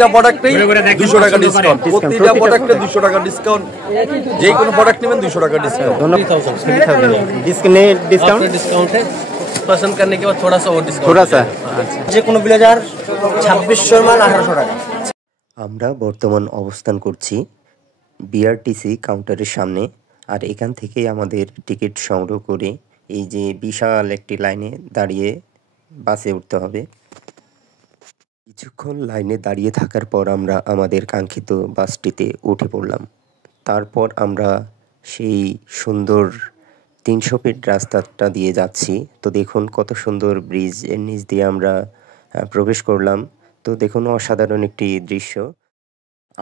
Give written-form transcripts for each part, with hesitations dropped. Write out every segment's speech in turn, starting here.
প্রতিটা প্রোডাক্টেই 200 টাকা ডিসকাউন্ট, প্রতিটা প্রোডাক্টে 200 টাকা ডিসকাউন্ট, যে কোনো প্রোডাক্ট নেবেন 200 টাকা ডিসকাউंट। 3000 डिस्काउंट है, पसंद करने के बाद थोड़ा सा और डिस्काउंट, थोड़ा सा। যে কোনো ব্লেজার 2600 মাল 1800 টাকা। আমরা বর্তমান অবস্থান করছি বিআরটিসি কাউন্টারের সামনে, আর এখান থেকেই আমাদের টিকিট সংগ্রহ করে এই যে বিশাল একটি লাইনে দাঁড়িয়ে বাসে উঠতে হবে। কিছুক্ষণ লাইনে দাঁড়িয়ে থাকার পর আমরা আমাদের কাঙ্ক্ষিত বাসটিতে উঠে পড়লাম। তারপর আমরা সেই সুন্দর 300 ফিট রাস্তাটা দিয়ে যাচ্ছি। তো দেখুন কত সুন্দর ব্রিজ, এর নিচ দিয়ে আমরা প্রবেশ করলাম। তো দেখুন অসাধারণ একটি দৃশ্য।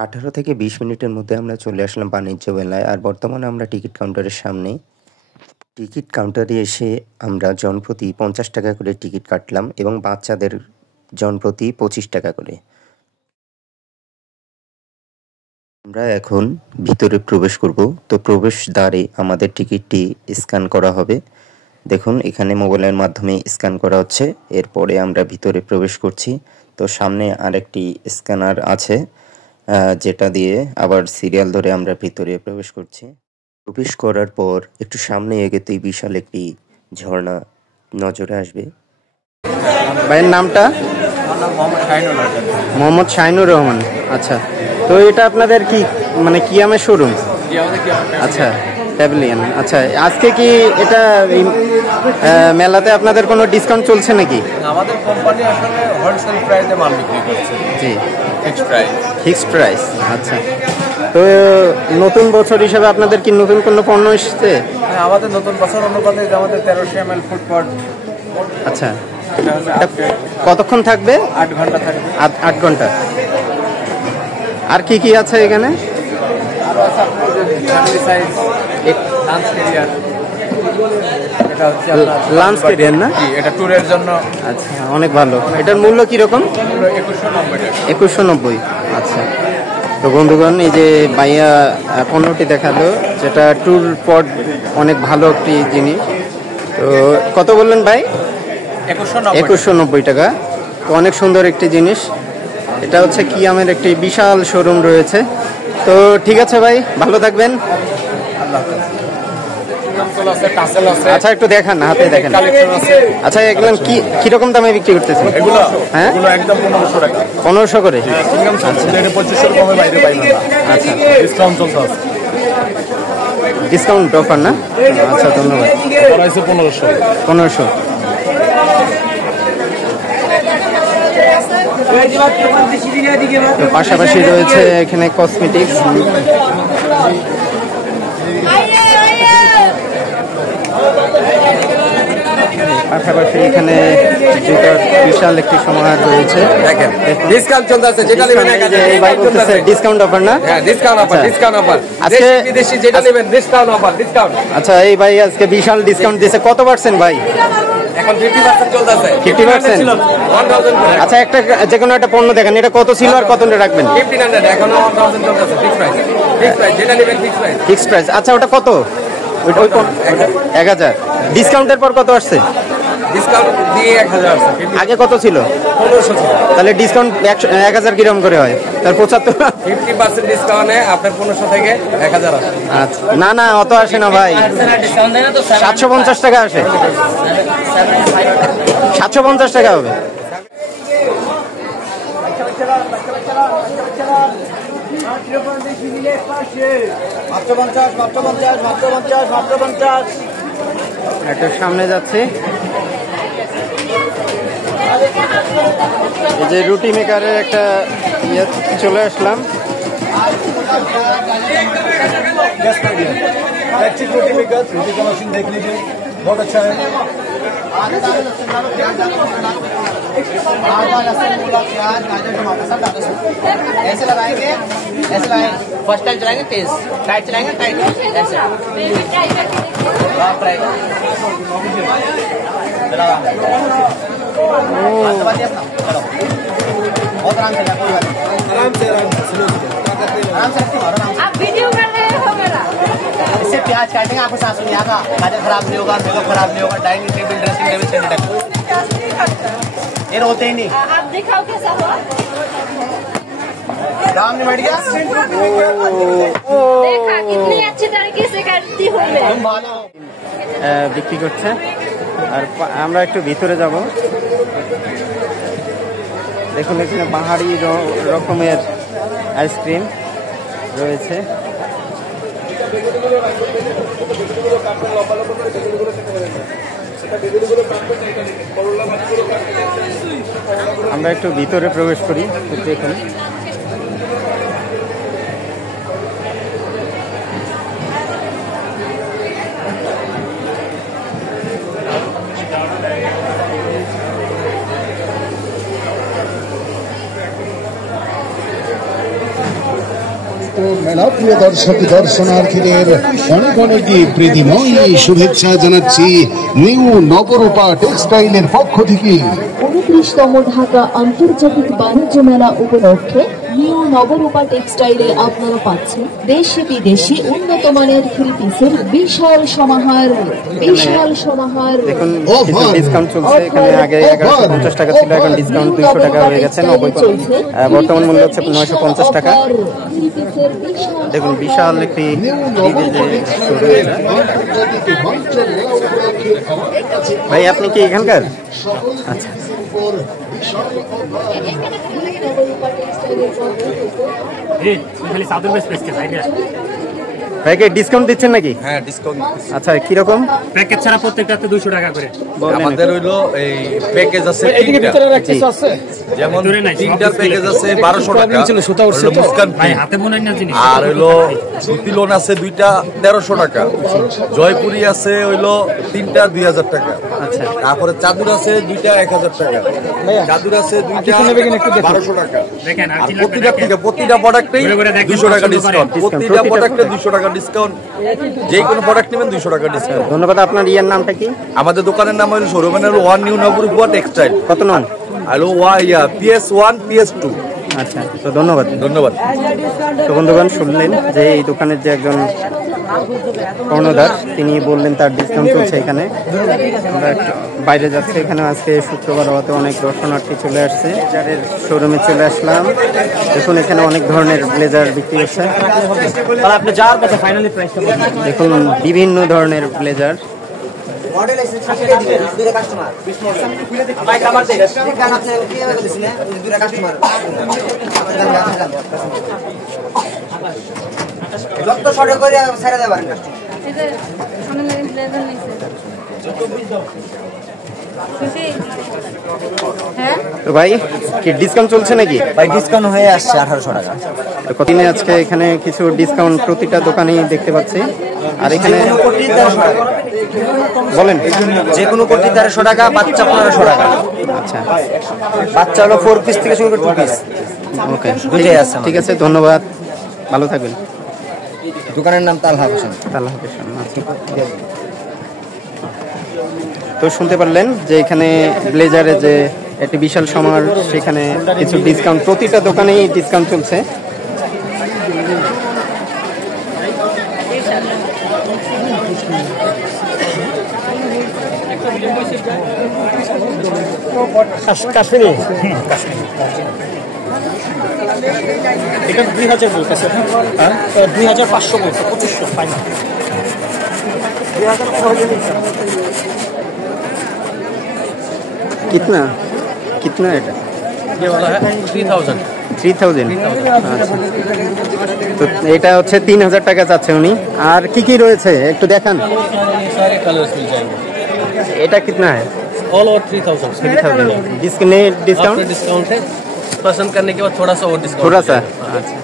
18 থেকে 20 মিনিটের মধ্যে আমরা চলে আসলাম বাণিজ্য মেলায়। আর বর্তমানে আমরা টিকিট কাউন্টারের সামনে। টিকিট কাউন্টারে এসে আমরা জনপ্রতি 50 টাকা করে টিকিট কাটলাম এবং বাচ্চাদের জনপ্রতি 25 টাকা করে। আমরা এখন ভিতরে প্রবেশ করব। তো প্রবেশ দ্বারে আমাদের টিকিটটি স্ক্যান করা হবে। দেখুন এখানে মোবাইলের মাধ্যমে স্ক্যান করা হচ্ছে। এরপরে আমরা ভিতরে প্রবেশ করছি। তো সামনে আরেকটি স্ক্যানার আছে, যেটা দিয়ে আবার সিরিয়াল ধরে আমরা ভিতরে প্রবেশ করছি। প্রবেশ করার পর একটু সামনে এগোতেই বিশাল একটি ঝর্ণা নজরে আসবে। ভাইয়ের নামটা? মোহাম্মদ শাহিনুর রহমান। আচ্ছা, তো এটা আপনাদের কি মানে কিয়ামের শোরুম? আচ্ছা, প্যাভিলিয়ন। আচ্ছা, আজকে কি এটা মেলাতে আপনাদের কোনো ডিসকাউন্ট চলছে নাকি? আমাদের কোম্পানি আসলে হোলসেল প্রাইসে মাল বিক্রি করছে। জি, ফিক্সড প্রাইস। Fixed price. আচ্ছা, তো নতুন বছর হিসাবে আপনাদের কি নতুন কোনো পণ্য এসেছে? হ্যাঁ, আমাদের নতুন বছর অনুপাতে আমাদের 1300 ml ফুড পট। আচ্ছা, এটা কতক্ষণ থাকবে? 8 ঘন্টা থাকবে। 8 ঘন্টা। আর কি কি আছে এখানে? আরো আছে আপনার ফ্যামিলি সাইজ লাঞ্চ ক্যারিয়ার। এটা হচ্ছে লাঞ্চ ক্যারিয়ার না? জি, এটা ট্যুরের জন্য। আচ্ছা, অনেক ভালো। এটার মূল্য কি রকম? 2190 টাকা। 2190। আচ্ছা, তো বন্ধুগণ এই যে ভাইয়া পণ্যটি দেখালো, যেটা ট্যুর পড, অনেক ভালো একটি জিনিস। তো কত বললেন ভাই? 2190 টাকা। তো অনেক সুন্দর একটি জিনিস। এটা হচ্ছে কিয়ামের একটি বিশাল শোরুম রয়েছে। তো ঠিক আছে ভাই, ভালো থাকবেন। আচ্ছা, একটু দেখান, হাতে দেখেন। আচ্ছা, এগুলো কি কিরকম দামে বিক্রি করতেছেন? এগুলো হ্যাঁ, এগুলো একদম 1500 টাকা। 1500 করে? এটা 2500 কমে বাইরে পাইবেন না। আচ্ছা, ডিসকাউন্ট চলছে আছে। ডিসকাউন্ট অফার না? আচ্ছা, ধন্যবাদ। প্রাইস 1500। 1500। পাশাপাশি রয়েছে এখানে কসমেটিক্স। পাশাপাশি এখানে জুতার বিশাল একটি সমাহার রয়েছে। দেখেন ডিসকাউন্ট চলতেছে, যেটা নেবেন ডিসকাউন্ট অফার না? হ্যাঁ, ডিসকাউন্ট অফার, ডিসকাউন্ট অফার। আজকে বিদেশি যেটা নেবেন ডিসকাউন্ট অফার, ডিসকাউন্ট। আচ্ছা, এই ভাই আজকে বিশাল ডিসকাউন্ট দিয়েছে। কত পার্সেন্ট ভাই? এখন 50% চলতেছে। 50%? 1000 করে। আচ্ছা, একটা যে কোনো একটা পণ্য দেখেন, এটা কত ছিল আর কত রাখবেন? 1500। এখন 1000 চলতেছে। ফিক্স প্রাইস, ফিক্স প্রাইস, যেটা নেবেন ফিক্স প্রাইস। Fix price. আচ্ছা, ওটা কত? ওই 1000। ডিসকাউন্টের পর কত আসছে? ডিসকাউন্ট দিয়ে 1000 আছে। আগে কত ছিল? 1500 ছিল। তাহলে ডিসকাউন্ট 1000 কিরকম করে হয়? তার 75। 50% ডিসকাউন্টে আপনার 1500 থেকে 1000 আসে। আচ্ছা, না না, অত আসে না ভাই। 750 টাকা আসে। 750 টাকা হবে। একটা সামনে যাচ্ছে, এই যে রুটি মেকারের একটা ইয়ে চলে আসলাম। रोटी मेकर, रोटी का मशीन देख लीजिए, बहुत अच्छा है। ऐसे लगाएंगे, ऐसे लगाएंगे। फर्स्ट टाइम चलाएंगे तेज, टाइट चलाएंगे टाइट, ऐसे बहुत आराम से, आराम से आप वीडियो कर रहे हो मेरा। इससे प्याज काटेंगे, आपको सांस नहीं आएगा, गाजर खराब नहीं होगा, मेकअप खराब नहीं होगा, डाइनिंग टेबल, ड्रेसिंग टेबल, ये रोते ही नहीं। आप दिखाओ कैसा हुआ। दाम नहीं बढ़ गया देखा कितनी अच्छी तरीके से करती हूँ मैं বিক্রি করছে। আর আমরা একটু ভিতরে যাব। দেখুন এখানে পাহাড়ি রকমের আইসক্রিম রয়েছে। আমরা একটু ভিতরে প্রবেশ করি। দেখুন মেলা প্রিয় দর্শক দর্শনার্থীদের অনেক অনেক প্রীতিময় শুভেচ্ছা জানাচ্ছি নিউ নবরূপা টেক্সটাইলের পক্ষ থেকে। 29তম ঢাকা আন্তর্জাতিক বাণিজ্য মেলা উপলক্ষে নিউ নবরূপা টেক্সটাইলে আপনারা পাচ্ছেন দেশি বিদেশি উন্নত মানের থ্রি পিসের বিশাল সমাহার। দেখুন কিছু ডিসকাউন্ট চলছে। এখানে আগে 1150 টাকা ছিল, এখন ডিসকাউন্ট 200 টাকা হয়ে গেছে। বর্তমান মূল্য হচ্ছে 950 টাকা। দেখুন বিশাল একটি ভাই, আপনি কি এখানকার? আচ্ছা, ভাইকে ডিসকাউন্ট দিচ্ছেন নাকি? হ্যাঁ, ডিসকাউন্ট। আচ্ছা, কিরকম? প্যাকেজ ছাড়া প্রত্যেকটাতে 200 টাকা করে। আমাদের হইলো এই প্যাকেজ আছে তিনটা, যেমন তিনটার প্যাকেজ আছে 1200 টাকা, হইলো মুস্কান ভাই হাতে বোনাই না জিনিস। আর হইলো সুতি লোন আছে দুইটা 1300 টাকা, জয়পুরি আছে হইলো তিনটা 2000 টাকা। আচ্ছা, তারপরে চাদর আছে দুইটা 1000 টাকা, চাদর আছে দুইটা 1200 টাকা। দেখেন আর প্রতিটা প্রোডাক্টেই 200 টাকা ডিসকাউন্ট, প্রতিটা প্রোডাক্টে 200 টাকা ডিসকাউন্ট, যে কোনো প্রোডাক্ট নেবেন 200 টাকা ডিসকাউন্ট। ধন্যবাদ। আপনার ইয়ার নামটা কি? আমাদের দোকানের নাম হলো শোরুমের ওয়ান নিউ নবরূপা টেক্সটাইল। কত নং? Hello PS1 PS2। আচ্ছা, তো ধন্যবাদ। তো বন্ধুগণ, শুনলেন যে এই দোকানের যে একজন কর্ণধার, তিনি বললেন তার ডিসকাউন্ট চলছে এখানে। আমরা বাইরে যাচ্ছি, এখানে আজকে শুক্রবার হওয়াতে অনেক দর্শনার্থী চলে আসছে। ব্লেজারের শোরুমে চলে আসলাম। দেখুন এখানে অনেক ধরনের ব্লেজার বিক্রি হচ্ছে। দেখুন বিভিন্ন ধরনের ব্লেজার। তো ভাই কি ডিসকাউন্ট চলছে নাকি? ভাই ডিসকাউন্ট হয়ে আসছে 1800 টাকা। কতদিনে আজকে এখানে কিছু ডিসকাউন্ট প্রতিটা দোকানেই দেখতে পাচ্ছি। আর এখানে বলেন, যে কোনো কোটি 1300 টাকা, বাচ্চা 1500 টাকা। আচ্ছা, বাচ্চা হলো 4 পিস থেকে শুরু করে 2 পিস। ওকে, দুটোই আছে। ঠিক আছে, ধন্যবাদ, ভালো থাকবেন। দোকানের নাম তালহা হোসেন। তো শুনতে পারলেন যে এখানে ব্লেজারে যে একটি বিশাল সমার, সেখানে কিছু ডিসকাউন্ট, প্রতিটা দোকানেই ডিসকাউন্ট চলছে। কাশ্মীরি এটা 2000 বলতেছে, 2500 বলছে, 2500 ফাইনাল। कितना कितना এটা? ये वाला है 3000। 3000। আচ্ছা, তো এটা হচ্ছে 3000 টাকা চাচ্ছে উনি। আর কি কি রয়েছে একটু দেখান। ये सारे कलर्स मिल जाएंगे। এটা कितना है? All over 3000। 3000 डिस्काउंट डिस्काउंट है, पसंद करने के बाद थोड़ा सा और डिस्काउंट, थोड़ा सा। अच्छा,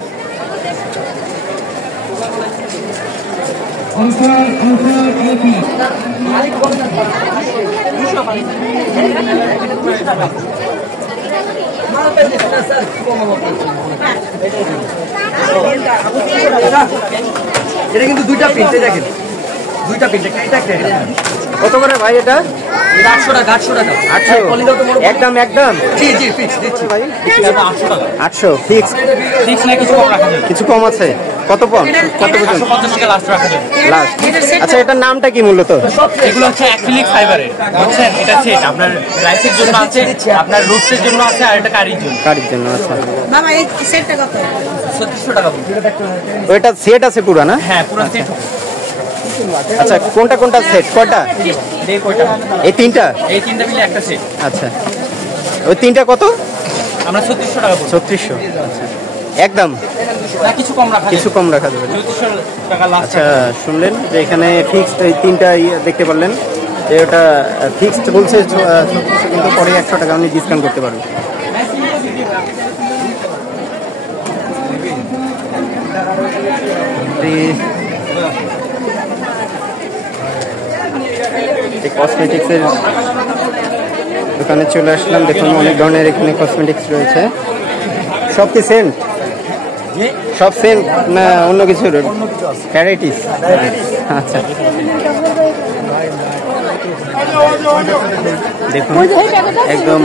এটা কিন্তু দুইটা প্রিন্ট, দেখেন দুইটা প্রিন্ট, এটা একটা। কত করে ভাই এটা? 800 টাকা। 800 টাকা। 800 একদম একদম? জি জি, ফিক্স দিচ্ছি ভাই। 800 ফিক্স। फिक्स नहीं, কিছু কম রাখা যাবে। কিছু কম আছে? কত পর্যন্ত? 150 টাকা লাস্ট রাখা যাবে। লাস্ট। আচ্ছা এটার নামটা কি মূলত? এগুলো হচ্ছে অ্যাক্রিলিক ফাইবারের, বুঝছেন? এটা সেট আপনার রাইসের জন্য আছে, আপনার রুটসের জন্য আছে, আর এটা কারির জন্য। কারির জন্য। আচ্ছা মামা এই সেটটা কত? 3600 টাকা। ওইটা সেট আছে পুরো না? হ্যাঁ পুরো সেট। আচ্ছা কোনটা কোনটা সেট? কয়টা? এই কয়টা? এই তিনটা? এই তিনটা মিলে একটা সেট। আচ্ছা ওই তিনটা কত? আমরা 3600 টাকা বলছি। 3600। আচ্ছা একদম না কিছু কম রাখা যাবে। কিছু কম রাখা যাবে। 3600 টাকা লাস্ট। আচ্ছা শুনলেন যে এখানে ফিক্সড এই তিনটা দেখতে পারলেন যে ওটা ফিক্সড বলছে 3600, কিন্তু পরে 100 টাকা আপনি ডিসকাউন্ট করতে পারবেন। কসমেটিক্সের দোকানে চলে আসলাম। দেখুন অনেক ধরনের এখানে কসমেটিক্স রয়েছে। সব কি সেন্ট? সব সেন্ট না অন্য কিছু? ভ্যারাইটিস। আচ্ছা দেখুন একদম।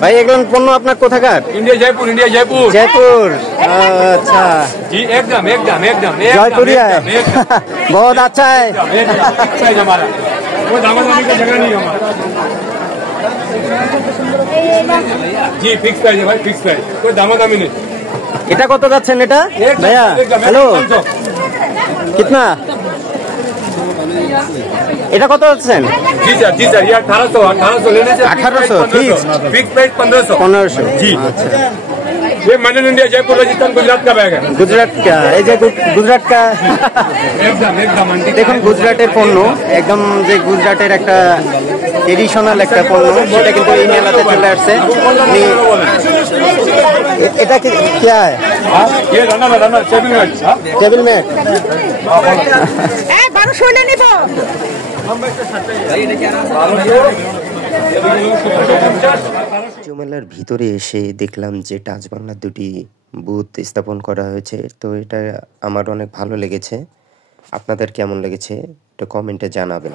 ভাই এগুলো পণ্য আপনার কোথাকার? India Jaipur, India Jaipur. जयपुर। अच्छा जी एकदम एकदम एकदम जयपुरिया है। बहुत अच्छा है। साइज हमारा कोई दामादामी का झगड़ा नहीं हमारा। जी फिक्स प्राइस है भाई, फिक्स प्राइस, कोई दामादामी नहीं। এটা কত যাচ্ছেন এটা ভাইয়া? হ্যালো কিতনা? এটা কত যাচ্ছেন? जी सर ये 1800 लेने से 1800 फिक्स प्राइस 1500 जी। ये मैंने इंडिया जयपुर राजस्थान गुजरात का बैग है। गुजरात का এই যে গুজরাট কা एकदम एकदम দেখুন গুজরাটের পণ্য একদম, যে গুজরাটের একটা ট্রেডিশনাল একটা পণ্য সেটা কিন্তু এই মেলাতে চলে আসছে। এটা কি क्या है? ये runner table mat. Table mat. এই 1200 হলে নিব। মেলার ভিতরে এসে দেখলাম যে টাচ বাংলার দুটি বুথ স্থাপন করা হয়েছে। তো এটা আমার অনেক ভালো লেগেছে। আপনাদের কেমন লেগেছে এটা কমেন্টে জানাবেন।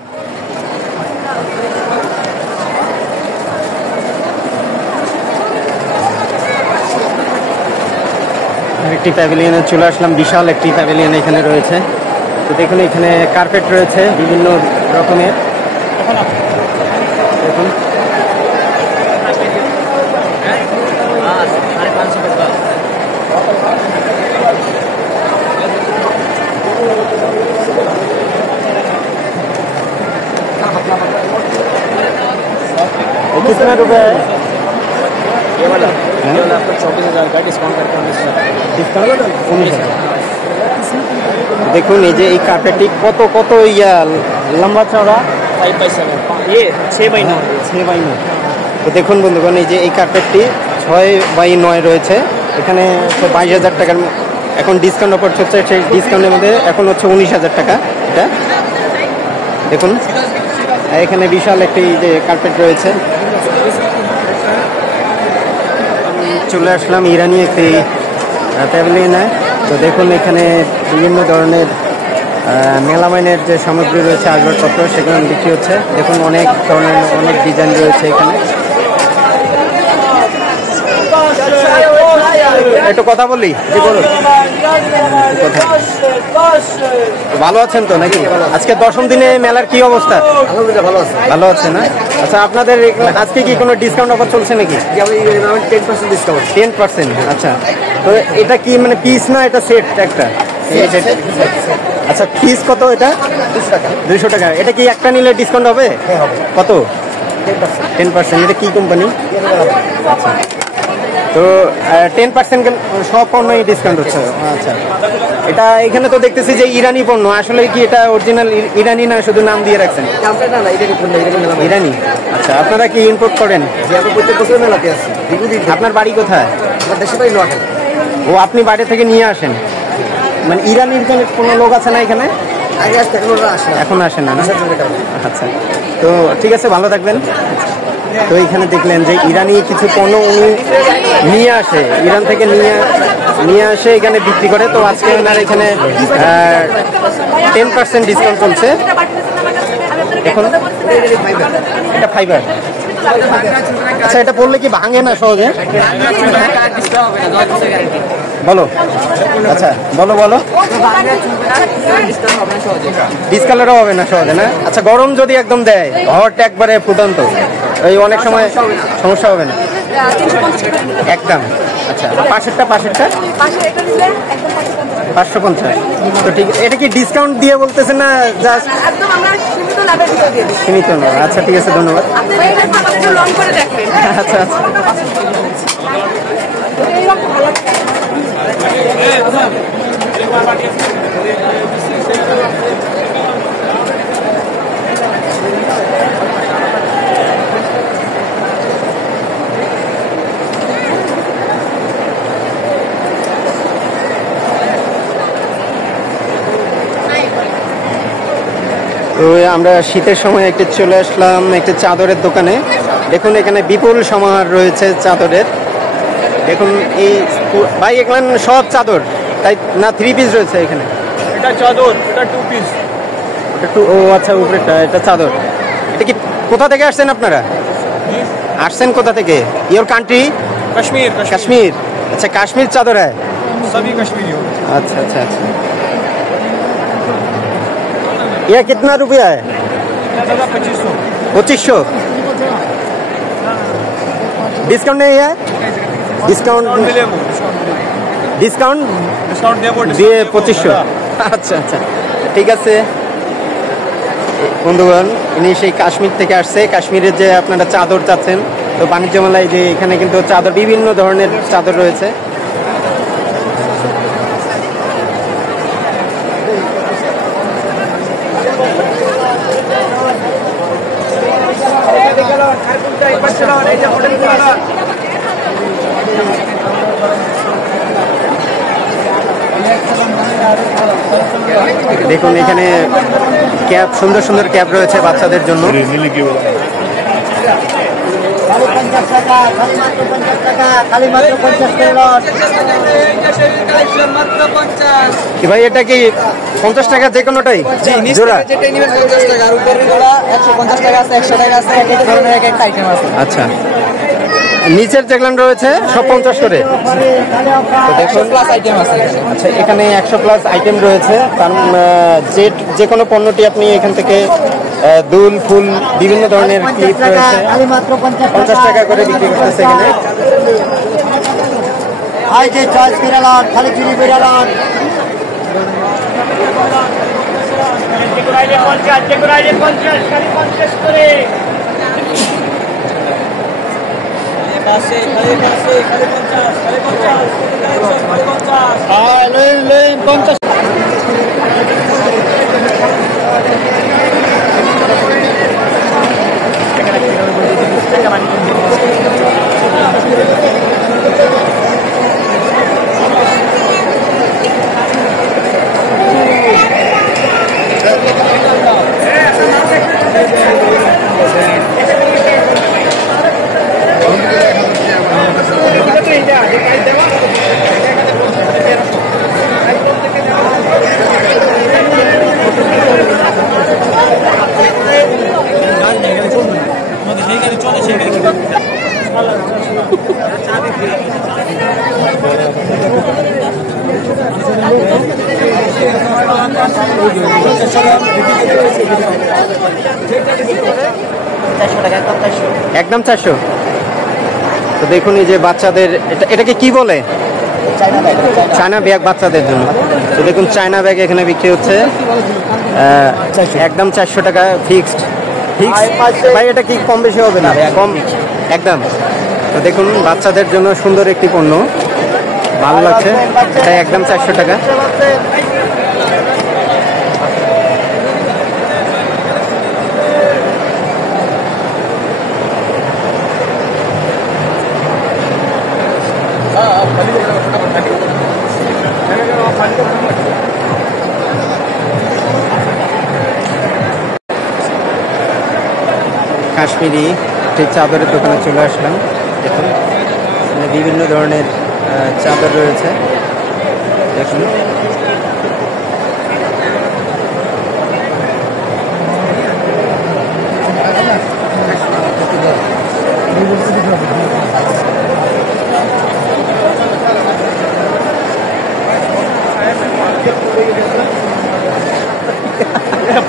একটি প্যাভিলিয়নে চলে আসলাম। বিশাল একটি প্যাভিলিয়ন এখানে রয়েছে। তো দেখুন এখানে কার্পেট রয়েছে বিভিন্ন রকমের। দেখুন कितना रुपए है ये वाला आपको 24,000 का डिस्काउंट करके 19,000। দেখুন এই যে এই কার্পেটটি কত কত ইয়া লম্বা চওড়া 5 by 7 ये 6 by 9 6 by 9। তো দেখুন বন্ধুগণ এই যে এই কার্পেটটি 6 by 9 রয়েছে। এখানে 22,000 টাকার এখন ডিসকাউন্ট অফার চলছে। সেই ডিসকাউন্টের মধ্যে এখন হচ্ছে 19,000 টাকা এটা। দেখুন এখানে বিশাল একটি যে কার্পেট রয়েছে। চলে আসলাম ইরানি একটি প্যাভিলিয়নে। তো দেখুন এখানে বিভিন্ন ধরনের মেলামাইনের যে সামগ্রী রয়েছে, আসবাবপত্র, সেগুলো বিক্রি হচ্ছে। দেখুন অনেক ধরনের অনেক ডিজাইন রয়েছে এখানে। একটু কথা বলি, জি বলুন। ভালো আছেন তো নাকি? আজকে 10ম দিনে মেলার কি অবস্থা? আলহামদুলিল্লাহ ভালো আছে। ভালো আছে না? আচ্ছা আপনাদের আজকে কি কোনো ডিসকাউন্ট অফার চলছে নাকি? 10% ডিসকাউন্ট। 10%। আচ্ছা তো এটা কি মানে পিস না এটা সেট একটা? আচ্ছা পিস কত এটা? 200 টাকা। এটা কি একটা নিলে ডিসকাউন্ট হবে? কত? 10%। এটা কি কোম্পানি? তো 10% সব পণ্যই ডিসকাউন্ট হচ্ছে। আচ্ছা এটা এখানে তো দেখতেছি যে ইরানি পণ্য। আসলে কি এটা অরিজিনাল ইরানি না শুধু নাম দিয়ে রাখছেন? ইরানি। আচ্ছা আপনারা কি ইম্পোর্ট করেন? প্রত্যেক বছর মেলাতে আসছি। আপনার বাড়ি কোথায়? আমার দেশের বাড়ি নোয়াখালী। ও আপনি বাড়ি থেকে নিয়ে আসেন? মানে ইরানির কোনো লোক আছে না এখানে? আগে আসতে এখন আসে না? আচ্ছা তো ঠিক আছে, ভালো থাকবেন। তো এখানে দেখলেন যে ইরানি কিছু পণ্য উনি নিয়ে আসে, ইরান থেকে নিয়ে আসে এখানে বিক্রি করে। তো আজকে ওনার এখানে 10% ডিসকাউন্ট চলছে। এখন এটা ফাইবার। আচ্ছা, এটা পড়লে কি ভাঙে না সহজে? বলো, আচ্ছা বলো বলো। ডিসকালারও হবে না সহজে না? আচ্ছা, গরম যদি একদম দেয়, ঘরটা একবারে ফুটন্ত, এই অনেক সময় সমস্যা হবে না একদম? আচ্ছা, পাশেরটা 550। তো ঠিক, এটা কি ডিসকাউন্ট দিয়ে বলতেছে না জাস্ট সীমিত না? আচ্ছা ঠিক আছে, ধন্যবাদ। আচ্ছা আচ্ছা, তো আমরা শীতের সময় একটু চলে আসলাম একটি চাদরের দোকানে। দেখুন এখানে বিপুল সমাহার রয়েছে চাদরের। দেখুন এই ভাই, এখানে সব চাদর তাই না? 3 পিস রয়েছে এখানে? এটা চাদর, এটা 2 পিস। ও আচ্ছা, উপরেটা এটা চাদর। এটা কি কোথা থেকে আসছেন আপনারা? আসছেন কোথা থেকে? Your country? कश्मीर। কাশ্মীর। আচ্ছা, কাশ্মীর চাদর হ্যাঁ? सभी कश्मीरी हो। अच्छा अच्छा अच्छा। यह कितना रुपया है? 2500। डिस्काउंट नहीं है? डिस्काउंट ডিসকাউন্ট দিয়ে 2500। আচ্ছা আচ্ছা, ঠিক আছে। বন্ধুগণ, ইনি সেই কাশ্মীর থেকে আসছে। কাশ্মীরের যে আপনারা চাদর চাচ্ছেন, তো বাণিজ্য মেলায় যে এখানে কিন্তু চাদর, বিভিন্ন ধরনের চাদর রয়েছে। দেখুন এখানে ক্যাপ, সুন্দর সুন্দর ক্যাপ রয়েছে বাচ্চাদের জন্য। কি ভাই, এটা কি 50 টাকা যে কোনোটাই? জোড়া? আচ্ছা, নিচের যেগুলো রয়েছে সব 50 করে। তো দেখুন, আচ্ছা এখানে 100+ আইটেম রয়েছে। তার যে কোনো পণ্যটি আপনি এখান থেকে দুল, ফুল, বিভিন্ন ধরনের ক্লিপ রয়েছে 50 টাকা করে বিক্রি করতেছে এখানে। একদম 400। তো দেখুন এই যে বাচ্চাদের, এটাকে কি বলে? চায়না ব্যাগ বাচ্চাদের জন্য। তো দেখুন চায়না ব্যাগ এখানে বিক্রি হচ্ছে একদম 400 টাকা ফিক্সড। ভাই এটা কি কম বেশি হবে না? কম একদম। তো দেখুন বাচ্চাদের জন্য সুন্দর একটি পণ্য, ভালো লাগছে। এটা একদম 400 টাকা। কাশ্মীরি একটি চাদরের দোকানে চলে আসলাম। দেখুন বিভিন্ন ধরনের চাদর রয়েছে। দেখুন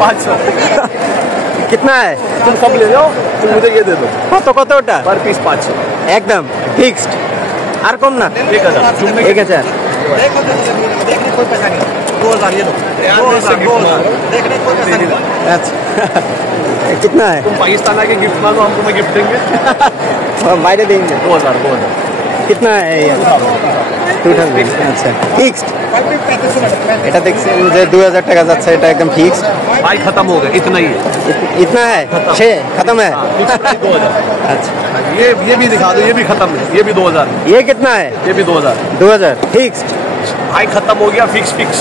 500 कितना है? तुम सब ले जाओ, तुम मुझे ये दे दो। কত কত ওটা? पर पीस 500। একদম ফিক্সড, আর কম না? 1000। 1000। देखने कोई पैसा नहीं, 2000 ये लो, 2000 देखने कोई पैसा नहीं। अच्छा कितना है? तुम पाकिस्तान आके गिफ्ट मांगो, हमको मैं गिफ्ट देंगे। বাইরে देंगे। 2000। कितना है ये? 2000। আচ্ছা ফিক্সড। এটা দেখছেন যে 2000 টাকা যাচ্ছে, এটা একদম ফিক্সড। भाई खत्म हो गया, इतना ही है। इतना है? छे खत्म है। 2000। अच्छा ये भी दिखा दो, ये भी खत्म है, ये भी 2000। ये कितना है? ये भी 2000। 2000 फिक्स्ड। भाई खत्म हो गया, फिक्स फिक्स।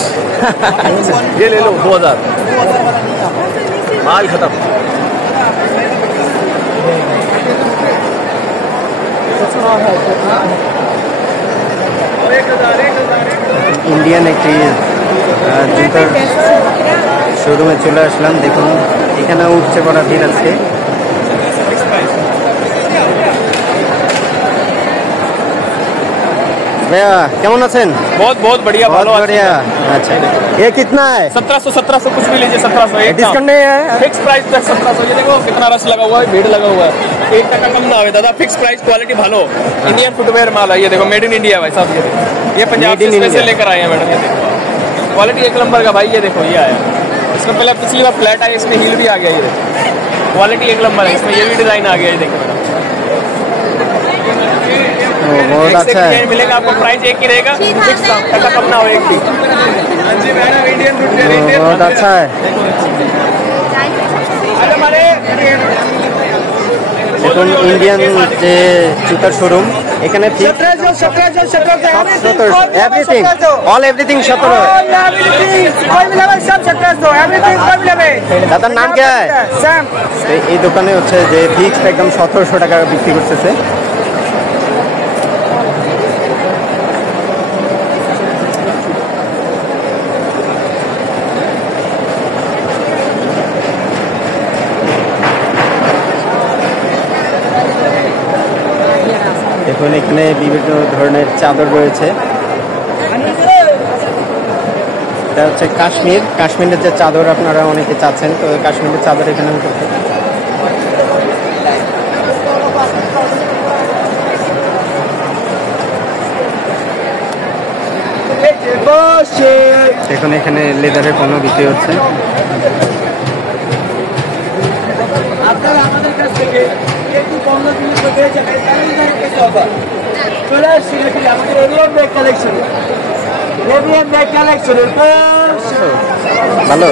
ये ले लो 2000, माल खत्म। ইন্ডিয়ান একটি জুতার শোরুমে চলে আসলাম। দেখুন এখানে উঠছে পড়া ভিড় আছে। भैया কেমন আছেন? बहुत बहुत बढ़िया, बहुत बढ़िया। अच्छा ये कितना है? 1700 कुछ भी लीजिए, 1700 एक डिस्काउंट नहीं है? फिक्स प्राइस तक 1700। ये देखो कितना रश लगा हुआ है, भीड़ लगा हुआ है, 1 টাকা कम ना आवे दादा। फिक्स प्राइस, क्वालिटी भालो, इंडियन फुटवेयर माल है। ये देखो मेड इन इंडिया भाई साहब, ये पंजाब से स्पेशल लेकर आए हैं मैडम। ये देखो क्वालिटी 1 नंबर का भाई। ये देखो ये आया, इसमें पहले पिछली बार फ्लैट आया, इसमें हील भी आ गया। ये देखो क्वालिटी 1 नंबर है, इसमें ये भी डिजाइन आ गया। ये देखो मैडम, बहुत अच्छा है। मिलेगा आपको, प्राइस एक ही रहेगा, फिक्स टका कम ना हो एक भी। बहुत अच्छा है। দেখুন ইন্ডিয়ান যে জুতার শোরুম, এখানে এভরিথিং অল এভরিথিং 17। দাদার নাম কে? এই দোকানে হচ্ছে যে ফিক্সড একদম 1700 টাকা বিক্রি করতেছে। দেখুন এখানে বিভিন্ন ধরনের চাদর রয়েছে। এটা হচ্ছে কাশ্মীরের যে চাদর আপনারা অনেকে চাচ্ছেন, তো কাশ্মীরের চাদর এখানে উপলব্ধ। দেখুন এখানে লেদারের পণ্য বিক্রি হচ্ছে। আপনারা আমাদের কাছ থেকে একটু পণ্য জিনিস পেয়েছেন, চলে আসছি আমাদের এরিয়ান ব্যাগ কালেকশন। এরিয়ান ব্যাগ কালেকশনের ভালো।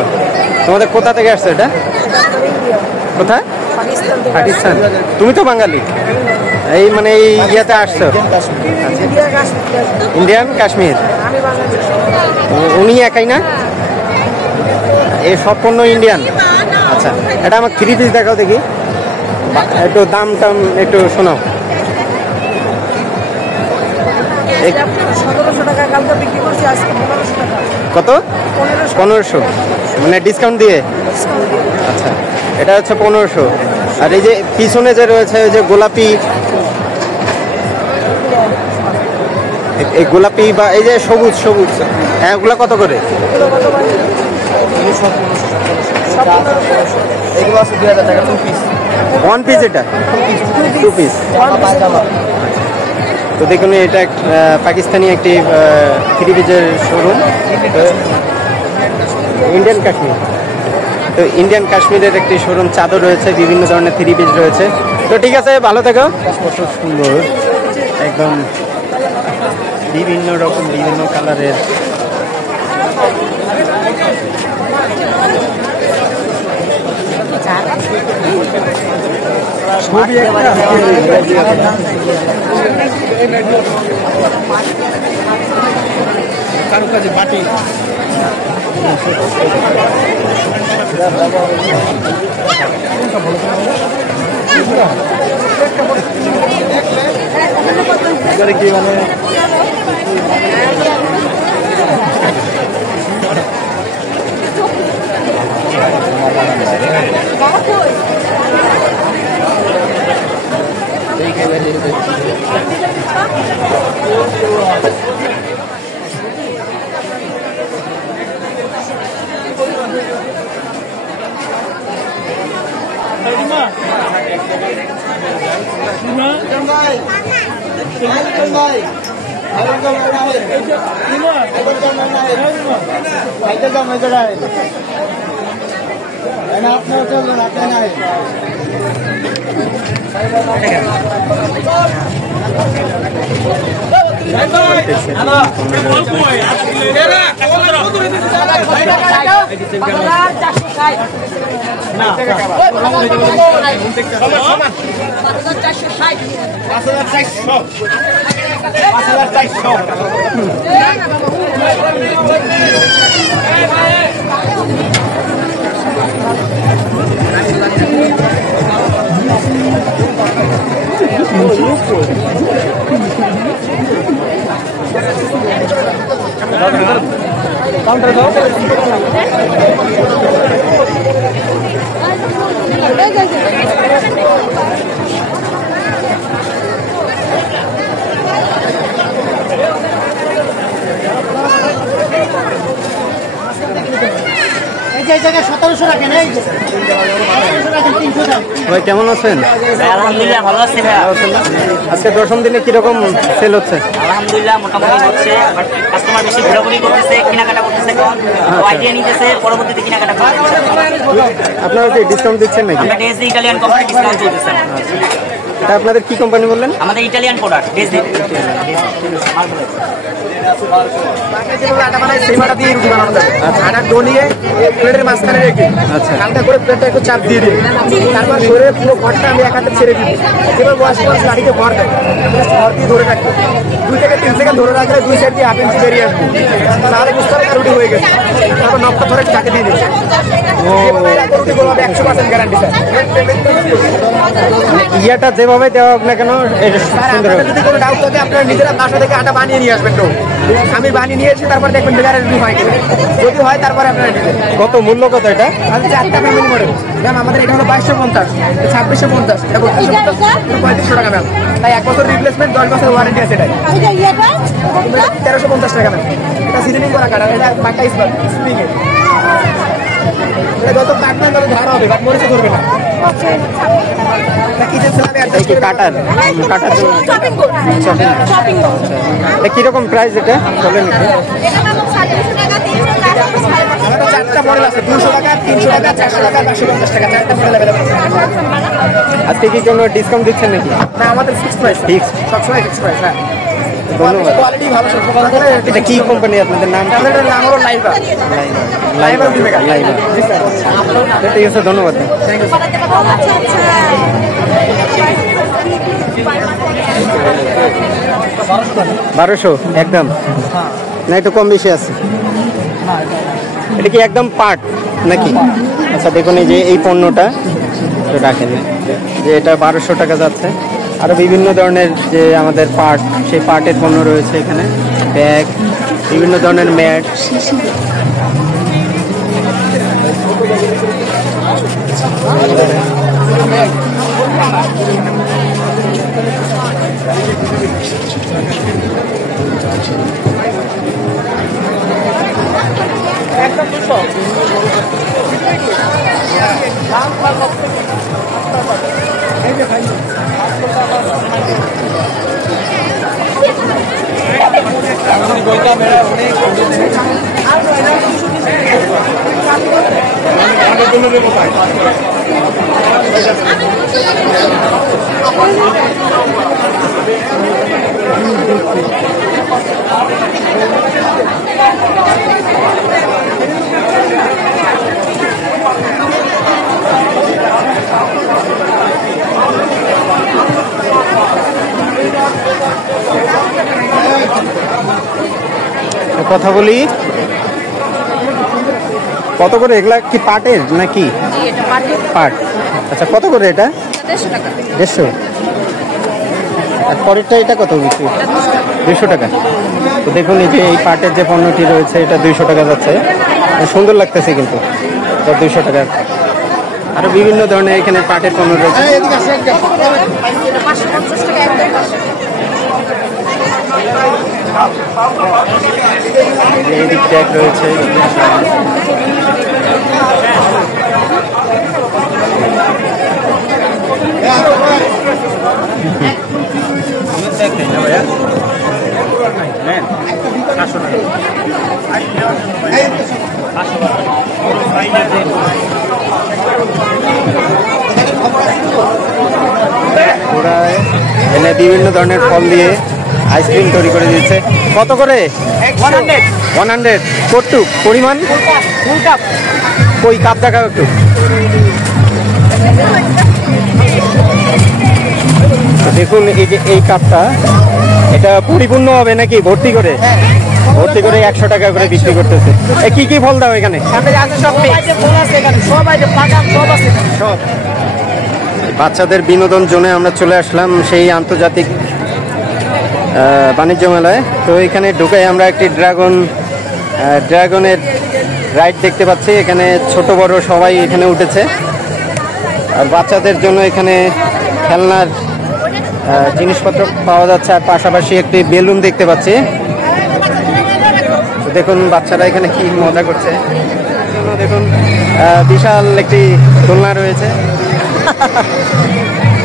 তোমাদের কোথা থেকে আসছে এটা? কোথায়? পাকিস্তান। তুমি তো বাঙালি, এই মানে এই ইয়াতে আসছো? ইন্ডিয়ান কাশ্মীর। উনি একাই না? এই সব পণ্য ইন্ডিয়ান? আচ্ছা এটা আমার 3 পিস দেখাও দেখি, একটু দাম টাম একটু শোনাও। 1700 টাকা কালকে বিক্রি করছি, আজকে 1500 টাকা। কত? 1500 মানে ডিসকাউন্ট দিয়ে? আচ্ছা এটা হচ্ছে 1500। আর এই যে পিছনে যে রয়েছে ওই যে গোলাপি, এই গোলাপি বা এই যে সবুজ সবুজ, হ্যাঁ ওগুলা কত করে? এগুলো আছে 2000 টাকা 2 পিস। 1 পিস? এটা 2 পিস। তো দেখুন এটা পাকিস্তানি একটি 3 পিসের শোরুম, ইন্ডিয়ান কাশ্মীর। তো ইন্ডিয়ান কাশ্মীরের একটি শোরুম, চাদর রয়েছে, বিভিন্ন ধরনের 3 পিস রয়েছে। তো ঠিক আছে, ভালো থেকো। কত সুন্দর, একদম বিভিন্ন রকম বিভিন্ন কালারের। কারুকাজে বাটি কি মানে काउंटर दो ভাই কেমন আছেন? আলহামদুলিল্লাহ ভালো আছি ভাই। আজকে দশম দিনে কিরকম সেল হচ্ছে? আলহামদুলিল্লাহ মোটামুটি হচ্ছে, বাট কাস্টমার বেশি ঘোরাঘুরি করতেছে, কেনাকাটা করতেছে, কম আইডিয়া নিতেছে, পরবর্তীতে কেনাকাটা করতেছে। আপনারা কি ডিসকাউন্ট দিচ্ছেন নাকি? আমরা ডেজনি ইটালিয়ান কোম্পানি ডিসকাউন্ট চলতেছে। এটা আপনাদের কি কোম্পানি বললেন? আমাদের ইটালিয়ান প্রোডাক্ট ডেজনি। सीमाटा দিয়ে রুটি বানানো যায়। আটা ডো নিয়ে প্লেটের মাঝখানে রেখে হালকা করে প্লেটটা একটু চাপ দিয়ে দিই, তারপর ধরে পুরো ঘরটা আমি এক হাতে ছেড়ে দিই। এবার ওয়াশ করে গাড়িতে ভর দেয়, ভর দিয়ে ধরে রাখি 2 থেকে 3 সেকেন্ড ধরে রাখলে 2 সাইড দিয়ে হাফ ইঞ্চি বেরিয়ে আসবে, তাহলে বুঝতে হবে রুটি হয়ে গেছে। তারপর নকটা ধরে চাকে দিয়ে দিই। রুটি গুলো 100% গ্যারান্টি স্যার। ইয়াটা যেভাবে দেওয়া হোক না কেন এটা সুন্দর হবে। যদি কোনো ডাউট থাকে আপনারা নিজেরা বাসা থেকে আটা বানিয়ে নিয়ে আসবেন। তো আমি বানিয়ে নিয়ে এসে তারপর দেখবেন রুটি হয় কিনা, যদি হয় তারপরে আপনারা নেবেন। কত মূল্য কত এটা? আমি 4টা ফ্যামিলি মডেল ম্যাম, আমাদের এটা হলো 2250, 2650, এটা 3500 টাকা ম্যাম। তাই 1 বছর রিপ্লেসমেন্ট, 10 বছর ওয়ারেন্টি আছে। এটাই 1350 টাকা ম্যাম। এটা সিজনিং করা কাটা, এটা পাটা স্প্রিং এর। এটা যত কাটবেন তত ধারা হবে, বাট মরিচে ধরবে না। এটা কিচেন স্ল্যাবে অ্যাডজাস্ট করে কাটার শপিং এটা কিরকম প্রাইস এটা বলেন একটু? আমাদের 4টা মডেল আছে, 200 টাকা, 300 টাকা, 400 টাকা, 550 টাকা, 4টা মডেল अवेलेबल আছে। আজকে কি কোনো ডিসকাউন্ট দিচ্ছেন নাকি? না, আমাদের ফিক্সড প্রাইস, ফিক্সড সবসময় ফিক্সড প্রাইস। হ্যাঁ, ধন্যবাদ। কোয়ালিটি ভালো, সব কথা বলে। এটা কি কোম্পানি আপনাদের নাম? আমাদের নাম হলো লাইভা। লাইভা জি স্যার। ঠিক আছে, ধন্যবাদ। Thank you. 1200 একদম, না একটু কম বেশি আছে? এটা কি একদম পার্ট নাকি? আচ্ছা দেখুন, এই যে এই পণ্যটা রাখেন, যে এটা 1200 টাকা যাচ্ছে। আরও বিভিন্ন ধরনের যে আমাদের পার্ট, সেই পার্টের পণ্য রয়েছে এখানে, ব্যাগ, বিভিন্ন ধরনের ম্যাট। কথা বলি, কত করে এগুলা? কি পাটের নাকি? পাট। আচ্ছা, কত করে এটা? 150। আর পরেরটা এটা কত? 200 টাকা। তো দেখুন, এই যে এই পাটের যে পণ্যটি রয়েছে এটা 200 টাকা যাচ্ছে, সুন্দর লাগতেছে কিন্তু, 200 টাকা। আরো বিভিন্ন ধরনের এখানে পাটের পণ্য রয়েছে। এদিক ট্যাগ রয়েছে। ওরা এনে বিভিন্ন ধরনের ফল দিয়ে আইসক্রিম তৈরি করে দিচ্ছে। কত করে? 100। কতটুক পরিমাণ? কই কাপ দেখাও একটু। দেখুন এই যে এই কাপটা, এটা পরিপূর্ণ হবে নাকি ভর্তি করে? ভর্তি করে 100 টাকা করে বিক্রি করতেছে। কি কি ফল দাও এখানে? সব। বাচ্চাদের বিনোদন জোনে আমরা চলে আসলাম সেই আন্তর্জাতিক বাণিজ্য মেলায়। তো এখানে ঢুকে আমরা একটি ড্রাগনের রাইড দেখতে পাচ্ছি। এখানে ছোট বড় সবাই এখানে উঠেছে। আর বাচ্চাদের জন্য এখানে খেলনার জিনিসপত্র পাওয়া যাচ্ছে, আর পাশাপাশি একটি বেলুন দেখতে পাচ্ছি। দেখুন বাচ্চারা এখানে কি মজা করছে। দেখুন বিশাল একটি দোলনা রয়েছে।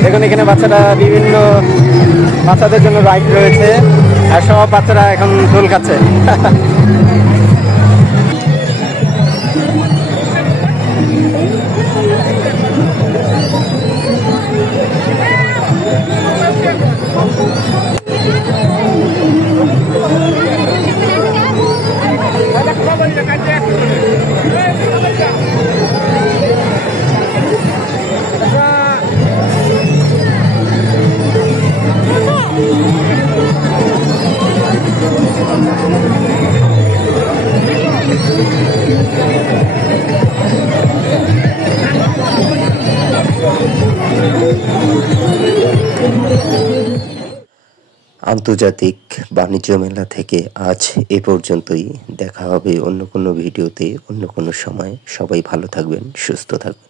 দেখুন এখানে বাচ্চারা বিভিন্ন বাচ্চাদের জন্য রাইড রয়েছে, আর সব বাচ্চারা এখন দোল খাচ্ছে। আন্তর্জাতিক বাণিজ্য মেলা থেকে আজ এ পর্যন্তই। দেখা হবে অন্য কোনো ভিডিওতে, অন্য কোনো সময়। সবাই ভালো থাকবেন, সুস্থ থাকবেন।